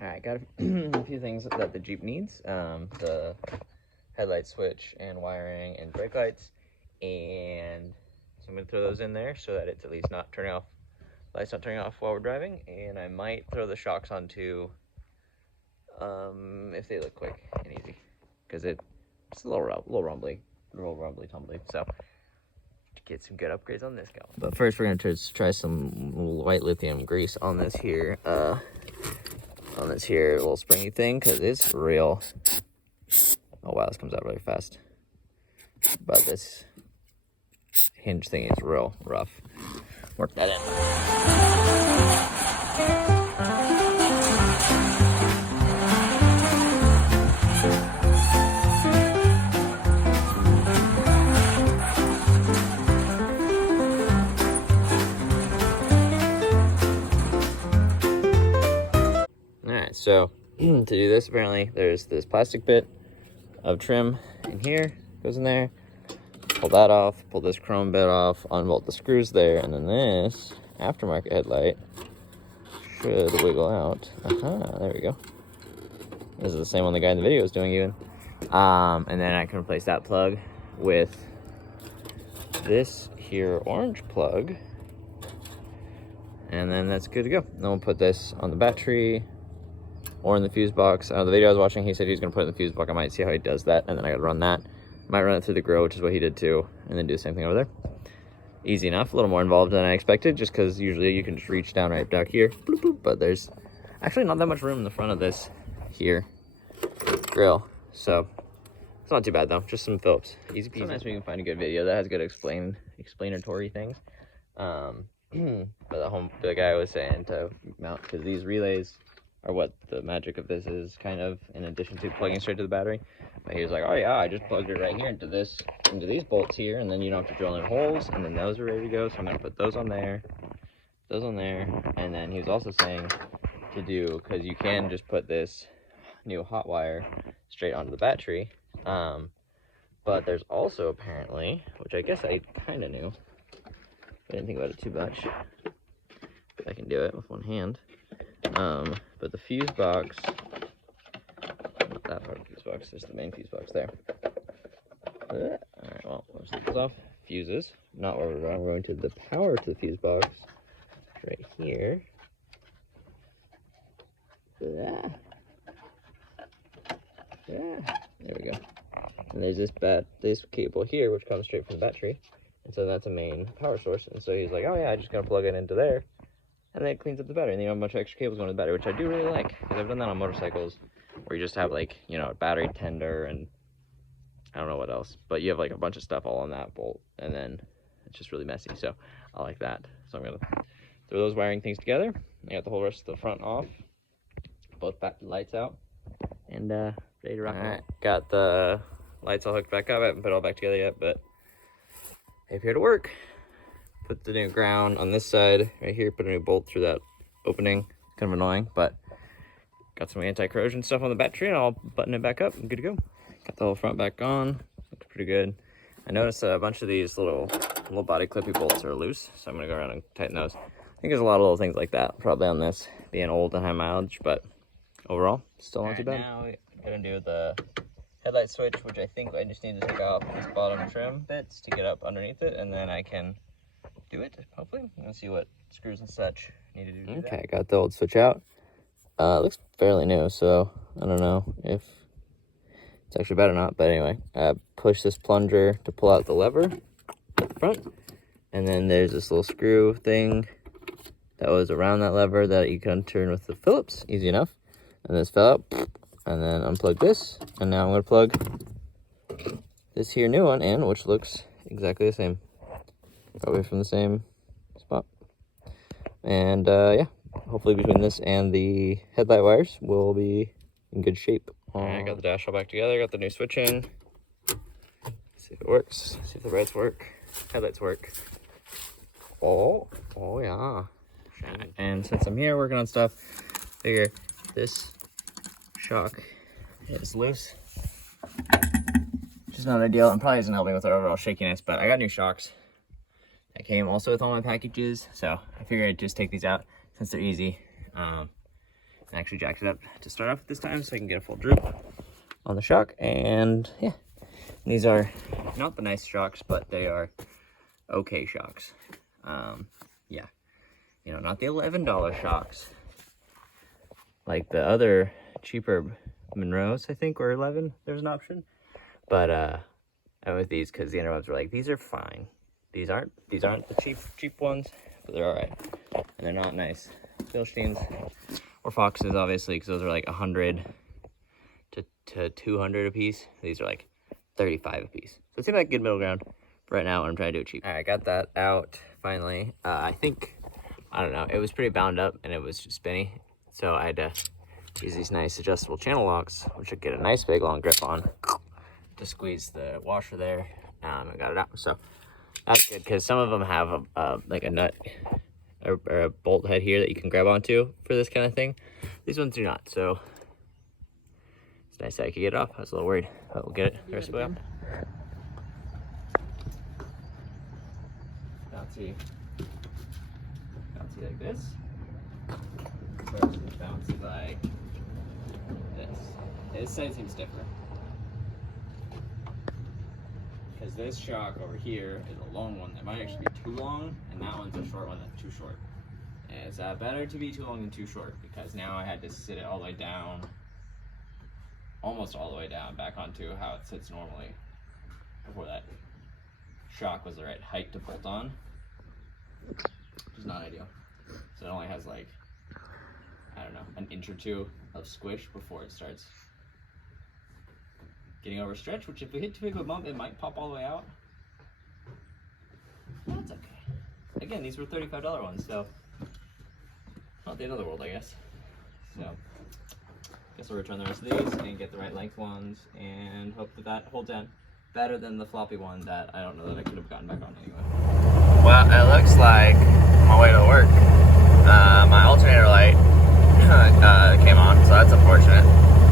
Alright, got a few things that the Jeep needs. The headlight switch and wiring and brake lights. And so I'm going to throw those in there so that it's at least not turning off, lights not turning off while we're driving. And I might throw the shocks on too, if they look quick and easy. Because it's a little rumbly, tumbly. So to get some good upgrades on this gal. But first we're going to try some white lithium grease on this here, little springy thing, because it's real. Oh wow, this comes out really fast. But this hinge thing is real rough. Work that in. Alright, so to do this, apparently there's this plastic bit of trim in here, goes in there. Pull that off, pull this chrome bit off, unbolt the screws there, and then this aftermarket headlight should wiggle out. Aha, there we go. This is the same one the guy in the video was doing even. And then I can replace that plug with this here orange plug. And then that's good to go. Then we'll put this on the battery or in the fuse box. The video I was watching, he said he was gonna put it in the fuse box. I might see how he does that, and then I gotta run that. Might run it through the grill, which is what he did too, and then do the same thing over there. Easy enough, a little more involved than I expected, just because usually you can just reach down right back here, bloop, bloop, but there's actually not that much room in the front of this here grill, so it's not too bad though, just some Phillips, easy peasy. Sometimes we can find a good video that has good explanatory things. But the guy was saying to mount, because these relays are what the magic of this is, kind of, in addition to plugging straight to the battery. But he was like, oh yeah, I just plugged it right here into these bolts here, and then you don't have to drill in holes, and then those are ready to go. So I'm gonna put those on there, and then he was also saying to do, because you can just put this new hot wire straight onto the battery, but there's also apparently, which I guess I kind of knew, I didn't think about it too much, I can do it with one hand, but the fuse box, not that part of the fuse box, there's the main fuse box there. Alright, well, let's take this off. Fuses, not where we're going. We're going to the power to the fuse box, right here. There we go. And there's this cable here, which comes straight from the battery, and so that's a main power source. And so he's like, oh yeah, I just gotta plug it into there, and then it cleans up the battery, and you have a bunch of extra cables going to the battery, which I do really like, because I've done that on motorcycles, where you just have, like, you know, a battery tender, and I don't know what else, but you have like a bunch of stuff all on that bolt, and then it's just really messy, so I like that. So I'm gonna throw those wiring things together. I got the whole rest of the front off, both back lights out, and ready to rock. Alright, got the lights all hooked back up. I haven't put it all back together yet, but they're here to work. Put the new ground on this side right here, put a new bolt through that opening. Kind of annoying, but got some anti-corrosion stuff on the battery, and I'll button it back up and good to go. Got the whole front back on, looks pretty good. I noticed a bunch of these little body clippy bolts are loose, so I'm gonna go around and tighten those. I think there's a lot of little things like that probably on this, being old and high mileage, but overall, still not too bad. Now we're gonna do the headlight switch, which I think I just need to take off these bottom trim bits to get up underneath it, and then I can do it, hopefully. Let's see what screws and such need to do. Okay, got the old switch out. It looks fairly new, so I don't know if it's actually bad or not, but anyway, push this plunger to pull out the lever at the front, and then there's this little screw thing that was around that lever that you can turn with the Phillips, easy enough. And this fell out, and then unplug this, and now I'm going to plug this here new one in, which looks exactly the same, probably from the same spot. And yeah, hopefully between this and the headlight wires, we'll be in good shape. Alright, I got the dash all back together, got the new switch in. See if it works, see if the lights work, headlights work. Oh yeah. And since I'm here working on stuff, figure this shock is loose, which is not ideal and probably isn't helping with our overall shakiness, but I got new shocks that came also with all my packages, so I figured I'd just take these out since they're easy. And I actually jacked it up to start off this time so I can get a full droop on the shock. And yeah, these are not the nice shocks, but they are okay shocks. Yeah, you know, not the $11 shocks like the other cheaper Monroes, I think, or 11. There's an option, but I went with these because the interwebs were like, these are fine. These aren't the cheap ones, but they're all right, and they're not nice Philistines or Foxes, obviously, because those are like 100 to 200 a piece. These are like 35 a piece. So it seems like a good middle ground for right now when I'm trying to do it cheap. All right, got that out finally. I think, I don't know, it was pretty bound up and it was just spinny. So I had to use these nice adjustable channel locks, which I get a nice big long grip on to squeeze the washer there. And got it out. So that's good because some of them have like a nut or a bolt head here that you can grab onto for this kind of thing. These ones do not. So it's nice that I could get it off. I was a little worried, but we'll get it the rest of the way up. Bouncy like this. Versus bouncy like this. This side seems stiffer. Because this shock over here is a long one that might actually be too long, and that one's a short one that's too short. And it's better to be too long than too short, because now I had to sit it all the way down, almost all the way down, back onto how it sits normally before that shock was the right height to bolt on, which is not ideal. So it only has like, I don't know, an inch or two of squish before it starts getting overstretched, which if we hit too big of a bump, it might pop all the way out. That's okay. Again, these were $35 ones, so not the end of the world, I guess. So, guess I'll return the rest of these and get the right length ones and hope that that holds in better than the floppy one that I don't know that I could have gotten back on anyway. Well, it looks like on my way to work, my alternator light came on, so that's unfortunate.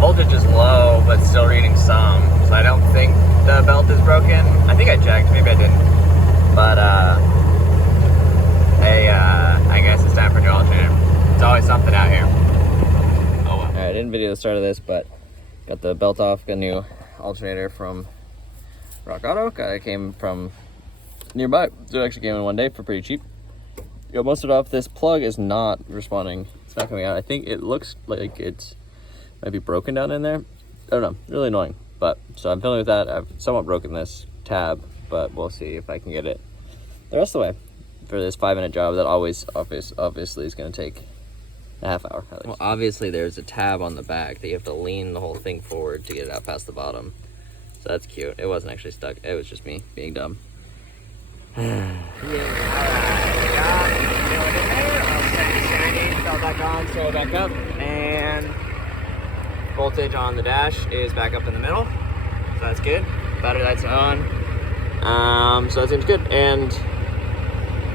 Voltage is low, but still reading some, so I don't think the belt is broken. I think I checked, maybe I didn't, but I guess it's time for a new alternator. It's always something out here. Oh well. Alright, I didn't video the start of this, but got the belt off, got a new alternator from Rock Auto. It came from nearby, so it actually came in one day for pretty cheap. Got most of it off. This plug is not responding. It's not coming out. I think it looks like it's might be broken down in there. I don't know, really annoying. But so I'm filming with that. I've somewhat broken this tab, but we'll see if I can get it the rest of the way for this 5-minute job that obviously is going to take a half hour at least. Well, obviously there's a tab on the back that you have to lean the whole thing forward to get it out past the bottom. So that's cute. It wasn't actually stuck. It was just me being dumb. Fell back on, so back up, and voltage on the dash is back up in the middle, so that's good. Battery lights on, so that seems good. And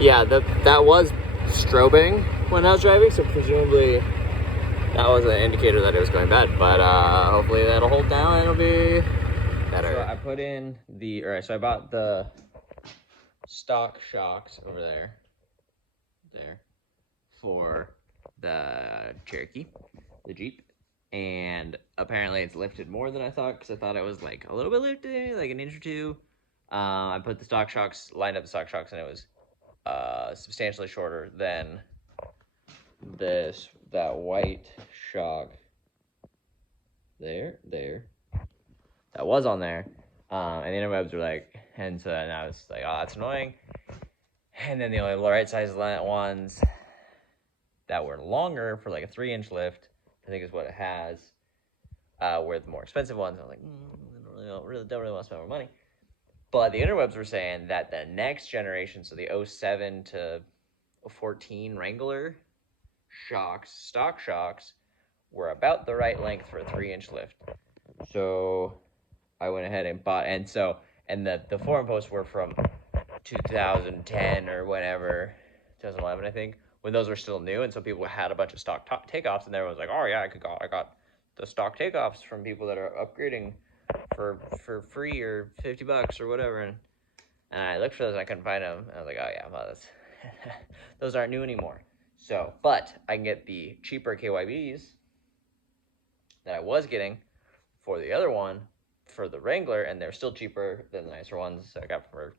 yeah, that was strobing when I was driving, so presumably that was an indicator that it was going bad. But hopefully that'll hold down and it'll be better. So I put in so I bought the stock shocks over there for the Cherokee, the Jeep, and apparently it's lifted more than I thought, because I thought it was like a little bit lifted, like an inch or two. I put the stock shocks, lined up the stock shocks, and it was substantially shorter than that white shock there that was on there, and the interwebs were like, and so then I was like, oh, that's annoying. And then the only right size ones that were longer for like a 3-inch lift, I think is what it has, were the more expensive ones. I was like, don't really want to spend more money. But the interwebs were saying that the next generation, so the 07 to 14 Wrangler shocks, stock shocks, were about the right length for a 3-inch lift. So I went ahead and bought, and the forum posts were from 2010 or whenever, 2011 I think, when those were still new, and so people had a bunch of stock takeoffs, and everyone was like, oh yeah, I got the stock takeoffs from people that are upgrading for free or $50 or whatever, and I looked for those and I couldn't find them, and I was like, oh yeah, well, that's those aren't new anymore. So, but I can get the cheaper KYBs that I was getting for the other one, for the Wrangler, and they're still cheaper than the nicer ones. So I got for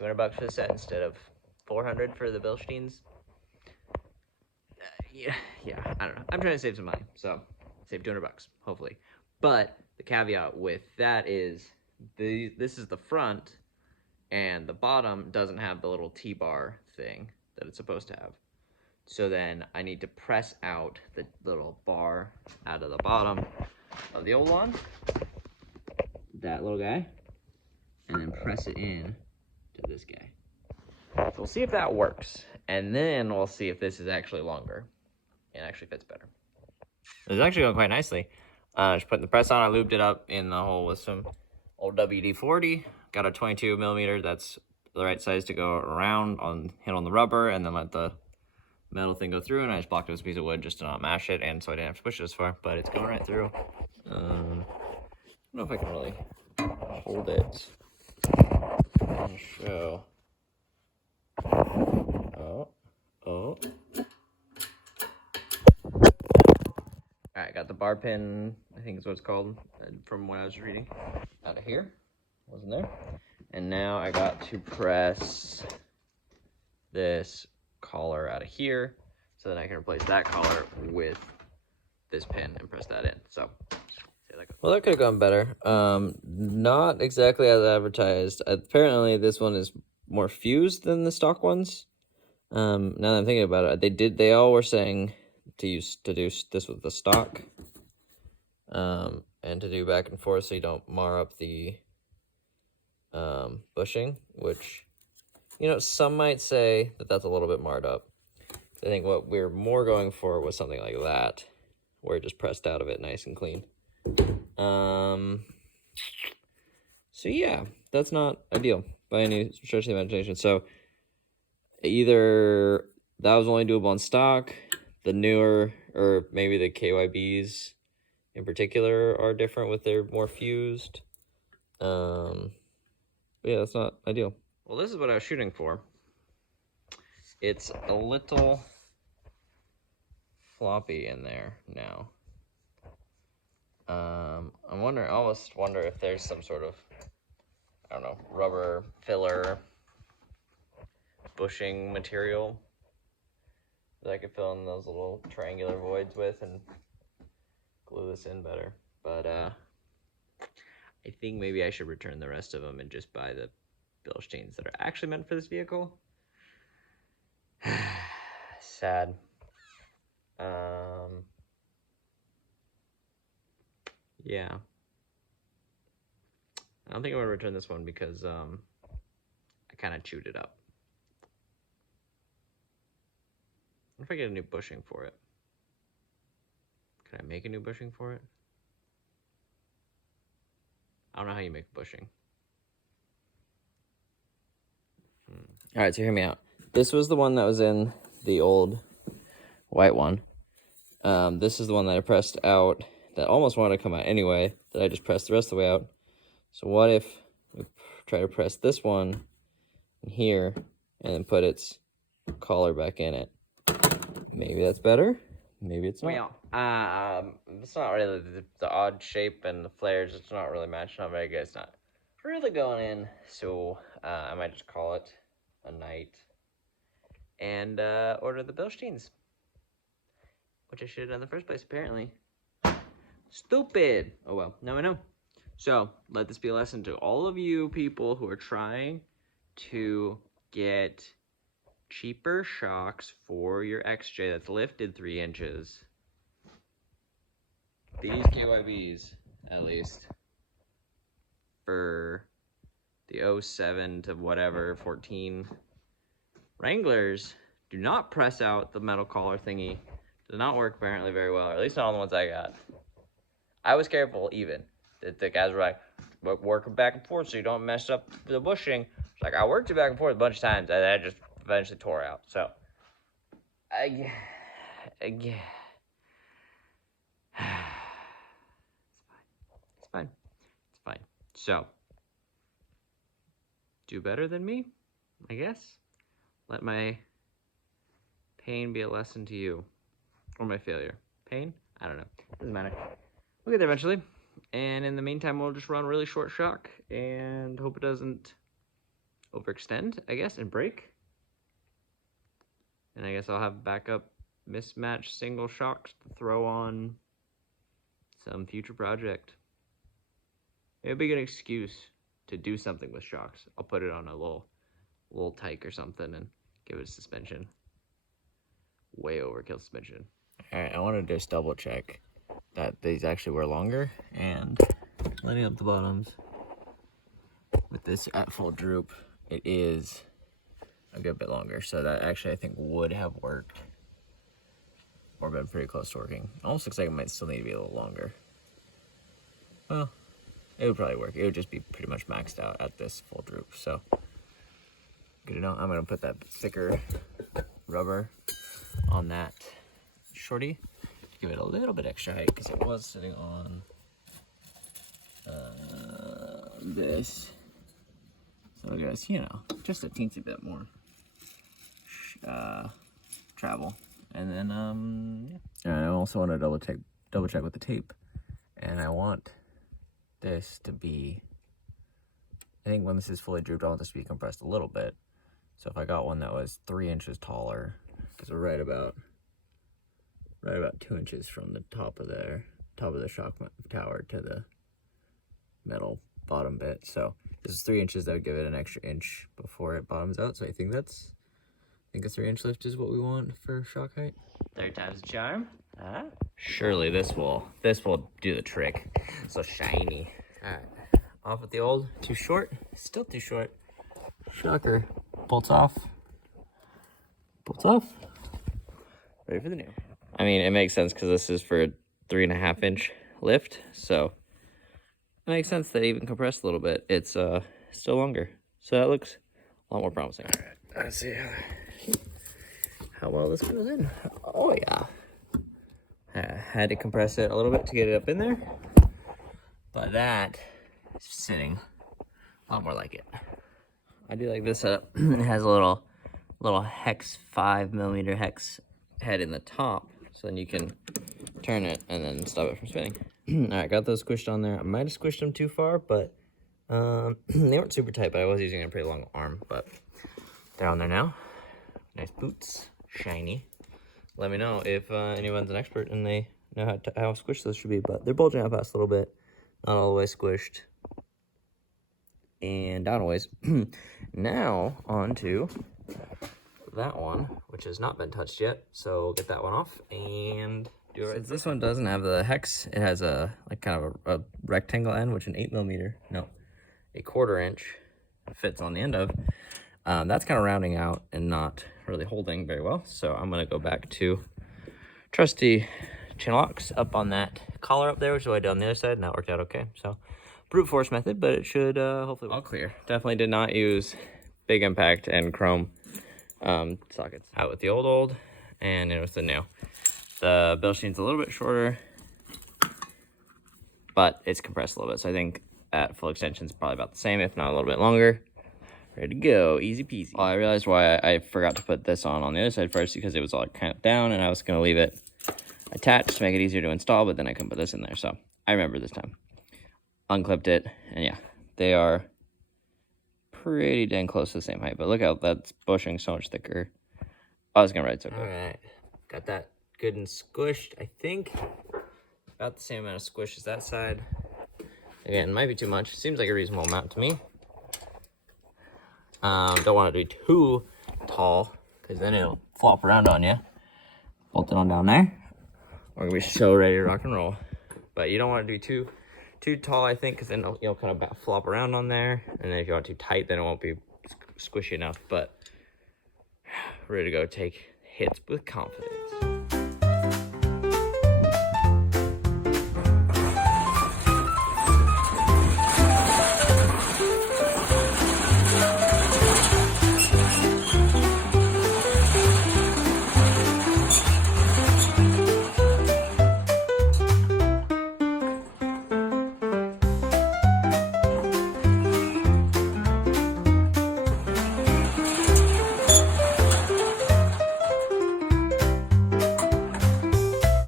$200 for the set instead of $400 for the Bilsteins. Yeah, I don't know. I'm trying to save some money, so save $200, hopefully. But the caveat with that is this is the front, and the bottom doesn't have the little T-bar thing that it's supposed to have. So then I need to press out the little bar out of the bottom of the old one, that little guy, and then press it in to this guy. So we'll see if that works, and then we'll see if this is actually longer and actually fits better. It's actually going quite nicely. Just putting the press on, I lubed it up in the hole with some old WD-40. Got a 22 millimeter. That's the right size to go around hit on the rubber, and then let the metal thing go through. And I just blocked it with a piece of wood just to not mash it, and so I didn't have to push it as far. But it's going right through. I don't know if I can really hold it and show. Oh. Alright, got the bar pin, I think is what it's called, from what I was reading, out of here. Wasn't there. And now I got to press this collar out of here, so then I can replace that collar with this pin and press that in. So, well, that could have gone better. Not exactly as advertised. Apparently, this one is more fused than the stock ones. Now that I'm thinking about it, they all were saying to do this with the stock, and to do back and forth so you don't mar up the bushing, which, you know, some might say that that's a little bit marred up. I think what we're more going for was something like that, where it just pressed out of it nice and clean. So yeah, that's not ideal by any stretch of the imagination. So either that was only doable on stock, the newer, or maybe the KYBs in particular are different with their more fused. But yeah, that's not ideal. Well, this is what I was shooting for. It's a little floppy in there now. I almost wonder if there's some sort of, I don't know, rubber filler bushing material that I could fill in those little triangular voids with and glue this in better. But I think maybe I should return the rest of them and just buy the Bilsteins that are actually meant for this vehicle. Sad. Yeah. I don't think I'm going to return this one because I kind of chewed it up. What if I get a new bushing for it? Can I make a new bushing for it? I don't know how you make bushing. All right, so hear me out. This was the one that was in the old white one. This is the one that I pressed out that almost wanted to come out anyway, that I just pressed the rest of the way out. So what if we try to press this one in here and then put its collar back in it? Maybe that's better. Maybe it's not. Well, it's not really the odd shape and the flares. It's not really matching up very good. It's not really going in. So I might just call it a night and order the Bilsteins, which I should have done in the first place, apparently. Stupid. Oh well, now I know. So let this be a lesson to all of you people who are trying to get cheaper shocks for your XJ that's lifted 3 inches. These KYBs, at least, for the 07 to whatever, 14 Wranglers, do not press out the metal collar thingy. Does not work apparently very well, or at least not on the ones I got. I was careful even. The guys were like, work it back and forth so you don't mess up the bushing. It's like, I worked it back and forth a bunch of times, and I just eventually tore out. So, it's fine. So, do better than me, I guess. Let my pain be a lesson to you. Or my failure. Pain? I don't know. Doesn't matter. we'll get there eventually. And in the meantime, we'll just run really short shock and hope it doesn't overextend, I guess, and break. And I guess I'll have backup mismatched single shocks to throw on some future project. It'll be an excuse to do something with shocks. I'll put it on a little tyke or something and give it a suspension. Way overkill suspension. Alright, I want to just double check that these actually were longer, and letting up the bottoms with this at full droop, it is a good bit longer. So that actually I think would have worked or been pretty close to working. Almost looks like it might still need to be a little longer. Well, it would probably work. It would just be pretty much maxed out at this full droop. So good to know. I'm gonna put that thicker rubber on that shorty, give it a little bit extra height because it was sitting on this. So guys, you know, just a teensy bit more travel. And then yeah. And I also want to double check with the tape, and I want this to be, I think when this is fully drooped, I want this to be compressed a little bit. So if I got one that was 3 inches taller, because we're right about 2 inches from the top of the shock tower to the metal bottom bit. So this is 3 inches. That would give it an extra inch before it bottoms out. So I think a 3-inch lift is what we want for shock height. Third time's a charm. Surely this will do the trick. So shiny. All right, off with the old. Too short. Still too short. Shocker. Bolts off. Bolts off. Ready for the new. I mean, it makes sense because this is for a 3.5-inch lift, so it makes sense that even compressed a little bit, it's still longer. So that looks a lot more promising. All right, let's see how well this goes in. Oh yeah, I had to compress it a little bit to get it up in there, but that is sitting a lot more like it. I do like this setup. It has a little hex 5mm hex head in the top, so then you can turn it and then stop it from spinning. All right, got those squished on there. I might have squished them too far, but they weren't super tight, but I was using a pretty long arm, but they're on there now. Nice boots, shiny. Let me know if anyone's an expert and they know how squished those should be, but they're bulging out past a little bit, not all the way squished, and down a ways. Now on to that one, which has not been touched yet, so we'll get that one off and do it right. Since this one doesn't have the hex, it has a kind of a rectangle end, which a 1/4 inch fits on the end of. That's kind of rounding out and not really holding very well, so I'm gonna go back to trusty chain locks up on that collar up there, which is what I did on the other side, and that worked out okay. So brute force method, but it should hopefully all clear. Definitely did not use big impact and chrome sockets. Out with the old, and in with the new. The bill sheen's a little bit shorter, but it's compressed a little bit. So I think at full extension is probably about the same, if not a little bit longer. Ready to go, easy peasy. Well, I realized why I forgot to put this on the other side first, because it was all kind of down, and I was gonna leave it attached to make it easier to install, but then I couldn't put this in there. So I remember this time. Unclipped it, and yeah, they are pretty dang close to the same height, but look how that's bushing so much thicker. I was gonna ride so quick. All right, got that good and squished. I think about the same amount of squish as that side. Again, might be too much. Seems like a reasonable amount to me. Don't want it to be too tall, because then it'll flop around on you. Bolt it on down there. We're gonna be so ready to rock and roll. But you don't want it to be too tall, I think, because then you'll kind of flop around on there. And then if you want it too tight, then it won't be squishy enough. But ready to go take hits with confidence.